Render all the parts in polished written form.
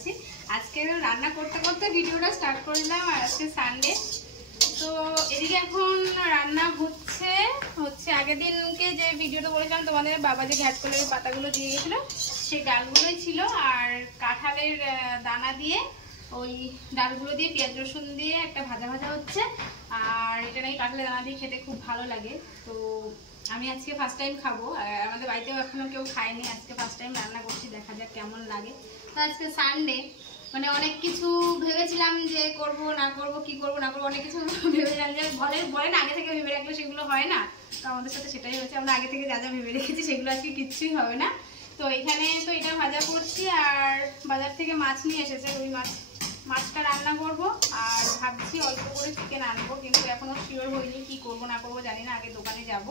আছি। আজকে রান্না করতে করতে ভিডিওটা স্টার্ট করে দিলাম। আর আজকে সানডে, তো এদিকে এখন রান্না হচ্ছে আগের দিনকে যে ভিডিওটা বলেছিলাম তোমাদের, বাবা যে ঘ্যাট কলের পাতাগুলো দিয়ে গেছিলো সেই ডালগুলোই ছিল। আর কাঁঠালের দানা দিয়ে ওই ডালগুলো দিয়ে পেঁয়াজ রসুন দিয়ে একটা ভাজা ভাজা হচ্ছে। আর এটা নাকি কাঁঠালের দানা দিয়ে খেতে খুব ভালো লাগে। তো আমি আজকে ফার্স্ট টাইম খাবো, আমাদের বাড়িতেও এখনো কেউ খায়নি। আজকে ফার্স্ট টাইম রান্না করছি, দেখা যাক কেমন লাগে। তো আজকে সানডে, মানে অনেক কিছু ভেবেছিলাম যে করব না করব, কি করব না করবো, অনেক কিছু ভেবেছিলাম যে বলেন আগে থেকে ভেবে রাখলে সেগুলো হয় না। তো আমাদের সাথে সেটাই হচ্ছে, আমরা আগে থেকে যা যা ভেবে রেখেছি সেগুলো আজকে কিচ্ছুই হবে না। তো এখানে তো এটা ভাজা করছি, আর বাজার থেকে মাছ নিয়ে এসেছে, ওই মাছটা রান্না করব। আর ভাবছি অল্প করে চিকেন আনবো, কিন্তু এখনো শিওর হইনি কি করব না করবো জানি না। আগে দোকানে যাব,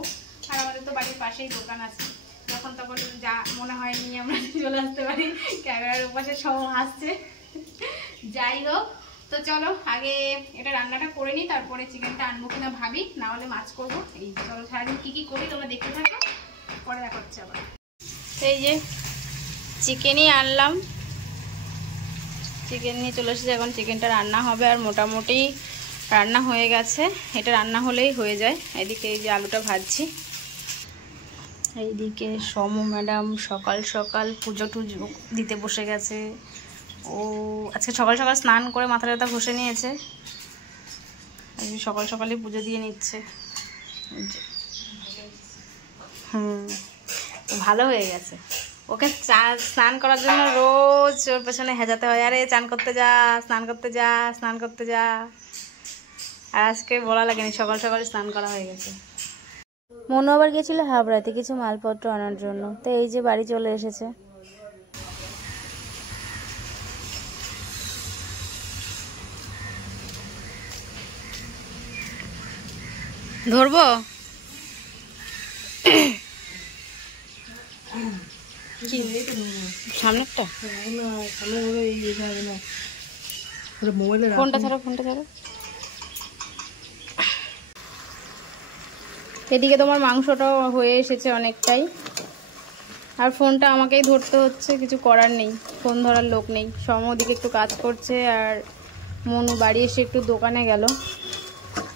আর আমাদের তো বাড়ির পাশেই দোকান আছে, যখন তখন যা মনে হয় নিয়ে আমরা চলে আসতে পারি। ক্যামেরার ওপাশে সব আসছে। যাই হোক, তো চলো আগে এটা রান্নাটা করে নিই, তারপরে চিকেনটা আনবো কিনা ভাবি, না হলে মাছ করবো। এই চলো সারাদিন কি কি করি তোমরা দেখতে থাকো, পরে দেখা হচ্ছে আবার। এই যে চিকেনই আনলাম, চিকেন নিয়ে চলে এসেছি। এখন চিকেনটা রান্না হবে, আর মোটামুটি রান্না হয়ে গেছে। এটা রান্না হলেই হয়ে যায়। এদিকে এই যে আলুটা ভাজছি, এইদিকে সমু ম্যাডাম সকাল সকাল পুজো টুজো দিতে বসে গেছে। ও আজকে সকাল সকাল স্নান করে মাথা টাথা ঘষে নিয়েছে, সকাল সকালই পুজো দিয়ে নিচ্ছে। ভালো হয়ে গেছে। ওকে স্নান করার জন্য রোজ ওর পেছনে হেজাতে হয়, আরে চান করতে যা, স্নান করতে যা, স্নান করতে যা। আর আজকে বলা লাগেনি, সকাল সকাল স্নান করা হয়ে গেছে। মনু আবার গেছিল হাবড়াতে কিছু মালপত্র আনার জন্য, তো এই যে বাড়ি চলে এসেছে। ধরবো সামনেরটা, ফোনটা ছাড়ো, ফোনটা ছাড়ো। এদিকে তোমার মাংসটাও হয়ে এসেছে অনেকটাই, আর ফোনটা আমাকেই ধরতে হচ্ছে, কিছু করার নেই, ফোন ধরার লোক নেই। সম ওদিকে একটু কাজ করছে, আর মনু বাড়ি এসে একটু দোকানে গেল,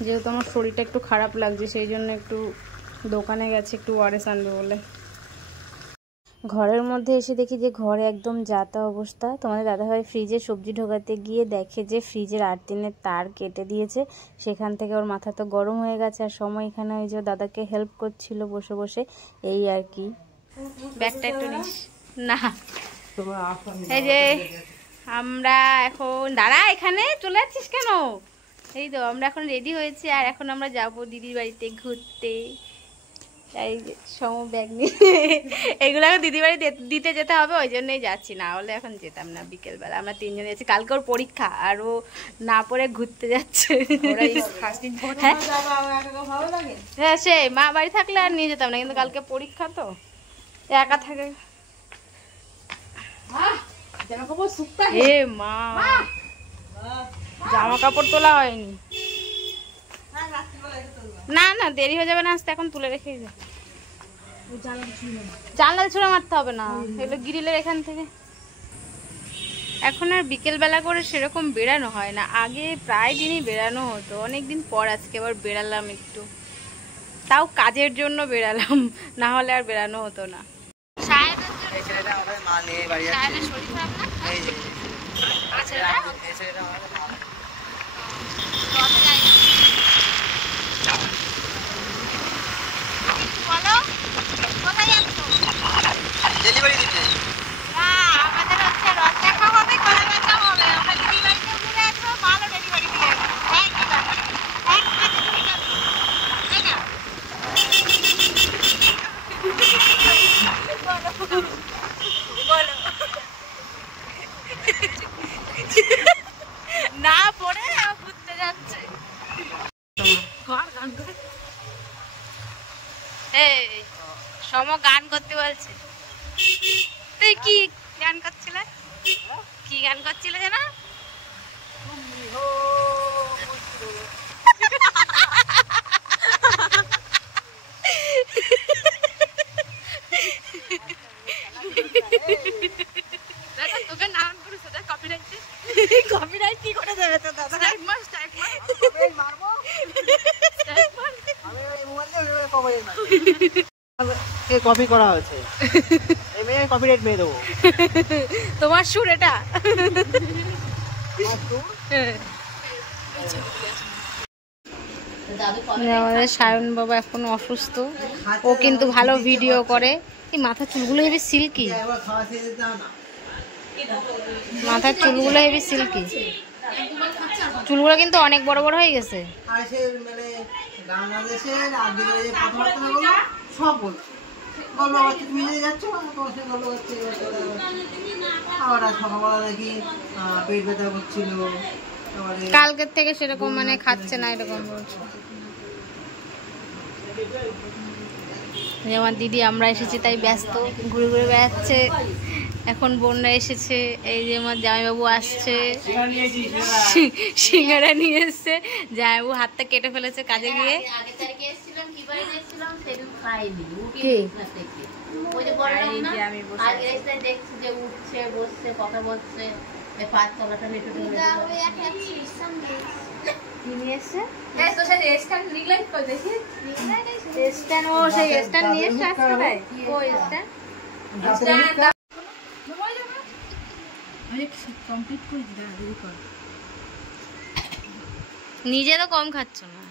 যেহেতু আমার শরীরটা একটু খারাপ লাগছে সেই জন্য একটু দোকানে গেছে একটু ওয়ারেস আনবে বলে। ঘরের মধ্যে এসে দেখি যে ঘরে একদম যাতা অবস্থা। তোমাদের দাদাভাই ফ্রিজে সবজি ঢোকাতে গিয়ে দেখে যে ফ্রিজের 8 দিনের তার কেটে দিয়েছে, সেখান থেকে ওর মাথা তো গরম হয়ে গেছে। আর সময় এখানে ওই যে দাদাকে হেল্প করছিল বসে বসে, এই আর কি। ব্যাগটা একটু নিস না। এই যে আমরা এখন, দাঁড়া এখানে চলে যাচ্ছিস কেন? এই তো আমরা এখন রেডি হয়েছি, আর এখন আমরা যাব দিদির বাড়িতে ঘুরতে। এই যে সম ব্যাগ নিয়ে এগুলো এখন দিদির বাড়ি দিতে যেতে হবে, ওই জন্যই যাচ্ছি, না হলে এখন যেতাম না। বিকেলবেলা আমরা 3 জন যাচ্ছি, কালকে ওর পরীক্ষা, আর ও না পড়ে ঘুরতে যাচ্ছে। হ্যাঁ সে মা বাড়ি থাকলে আর নিয়ে যেতাম না, কিন্তু কালকে পরীক্ষা তো একা থাকে। এ মা, জামা কাপড় তোলা হয়নি, না না দেরি হয়ে যাবে না আসতে, এখন তুলে রেখে যাবে। জানলা ছুঁড়ে মারতে হবে না, এগুলো গ্রিলের এখান থেকে। এখন আর বিকেল বেলা করে সেরকম বেরানো হয় না, আগে প্রায় দিনই বেরানো হতো। অনেকদিন পর আজকে আবার বেরালাম একটু, তাও কাজের জন্য বেরালাম, না হলে আর বেরানো হতো না। ডেলিভারি দিতে আমাদের হচ্ছে রথ দেখা হবে, কলা বেচা হবে, আমরা দিদির বাড়িতে ঘুরে আসবো, মালও ডেলিভারি দিয়ে আসবো। না পড়ে ঘুরতে যাচ্ছে। এই সম গান করতে বলছে, তুই কি গান করছিলে? কি গান করছিলে জানা? তোকে নাম করেছে, কপিরাইট কপি করা হয়েছে, কপিরাইট মেরে দেবো। তোমার সুর এটা? আমাদের সায়ন বাবা এখন অসুস্থ, ও কিন্তু ভালো ভিডিও করে। এই মাথার চুলগুলো হেবি সিল্কি, মাথার চুলগুলো হেবি সিল্কি, চুলগুলো কিন্তু অনেক বড় বড় হয়ে গেছে। কালকের থেকে সেরকম মানে খাচ্ছে না এরকম বলছে। আমার দিদি আমরা এসেছি তাই ব্যস্ত, ঘুরে ঘুরে বেড়াচ্ছে। এখন বোনরা এসেছে, এই যে আমার জামাইবাবু আসছে, সিঙ্গারা নিয়ে এসছে। জামাইবাবু হাতটা কেটে ফেলেছে কাজে গিয়ে। নিজে তো কম খাচ্ছ না,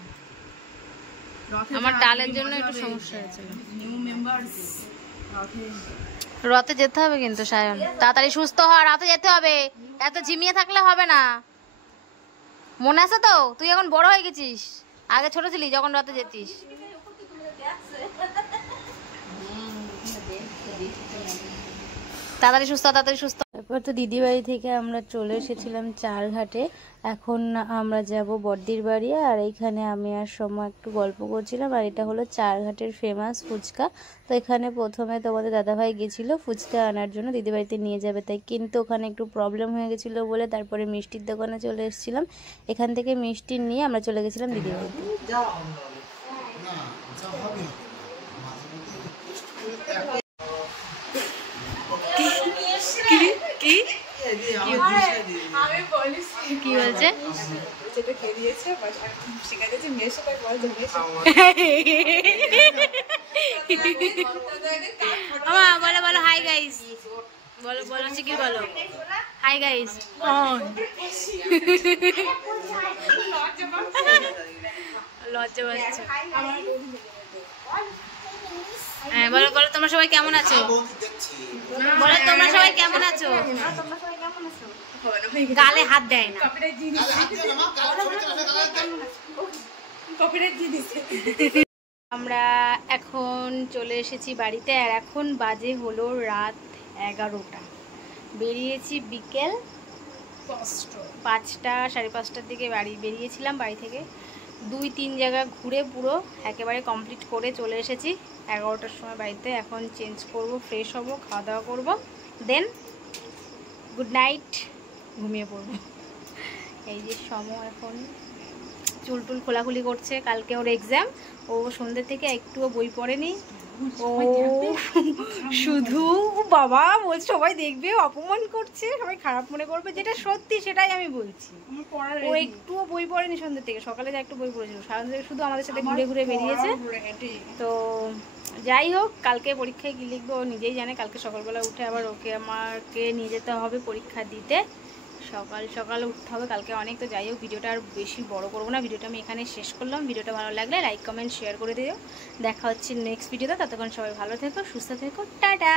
আমার ডালের জন্য একটু সমস্যা হয়েছিল। রথে যেতে হবে কিন্তু সায়ন, তাড়াতাড়ি সুস্থ হ, রথে যেতে হবে। এত ঝিমিয়ে থাকলে হবে না, মনে আছে তো? তুই এখন বড় হয়ে গেছিস, আগে ছোট ছিলি যখন রথে যেতিস। তাড়াতাড়ি সুস্থ, তাড়াতাড়ি সুস্থ। তারপর তো দিদি বাড়ি থেকে আমরা চলে এসেছিলাম চারঘাটে। এখন আমরা যাব বড়দির বাড়ি। আর এইখানে আমি আর সময় একটু গল্প করছিলাম। আর এটা হলো চারঘাটের ফেমাস ফুচকা। তো এখানে প্রথমে তোমাদের দাদাভাই গেছিল ফুচকা আনার জন্য, দিদি বাড়িতে নিয়ে যাবে তাই, কিন্তু ওখানে একটু প্রবলেম হয়ে গেছিলো বলে তারপরে মিষ্টির দোকানে চলে এসেছিলাম। এখান থেকে মিষ্টি নিয়ে আমরা চলে গেছিলাম দিদি বাড়িতে। কি বলছে? বলো বলো হাই গাইস, বলো বলো চিকি বলো হাই গাইস। লজ্জা পাচ্ছে। হ্যাঁ বলো বলো তোমরা সবাই কেমন আছো? বলো তোমরা সবাই কেমন আছো? গালে হাত দেয় না। আমরা এখন চলে এসেছি বাড়িতে, আর এখন বাজে হলো রাত 11টা। বেরিয়েছি বিকেল 5টা 5:30টার দিকে বেরিয়েছিলাম বাড়ি থেকে। 2-3 জায়গা ঘুরে পুরো একেবারে কমপ্লিট করে চলে এসেছি 11টার সময় বাড়িতে। এখন চেঞ্জ করব, ফ্রেশ হব, খাওয়া দাওয়া করব, দেন গুড নাইট, ঘুমিয়ে পড়ব। এই যে সময় এখন চুল টুল খোলাখুলি করছে, কালকে ওর এক্সাম, ও সন্ধ্যে থেকে একটুও বই পড়েনি। ও শুধু বাবা বলছে সবাই দেখবে, অপমান করছে, সবাই খারাপ মনে করবে, যেটা সত্যি সেটাই আমি বলছি। ও একটুও বই পড়েনি সন্ধ্যে থেকে, সকালে যা একটু বই পড়েছিল, সারা দিন শুধু আমাদের সাথে ঘুরে ঘুরে বেরিয়েছে। তো যাই হোক, কালকে পরীক্ষায় কী লিখবো ও নিজেই জানে। কালকে সকালবেলা উঠে আবার আমাকে নিয়ে যেতে হবে পরীক্ষা দিতে, সকাল সকাল উঠতে হবে কালকে অনেক। তো যাই হোক, ভিডিওটা আর বেশি বড় করবো না, ভিডিওটা আমি এখানে শেষ করলাম। ভিডিওটা ভালো লাগলে লাইক কমেন্ট শেয়ার করে দিও। দেখা হচ্ছে নেক্সট ভিডিওতে, ততক্ষণ সবাই ভালো থেকো, সুস্থ থেকো, টাটা।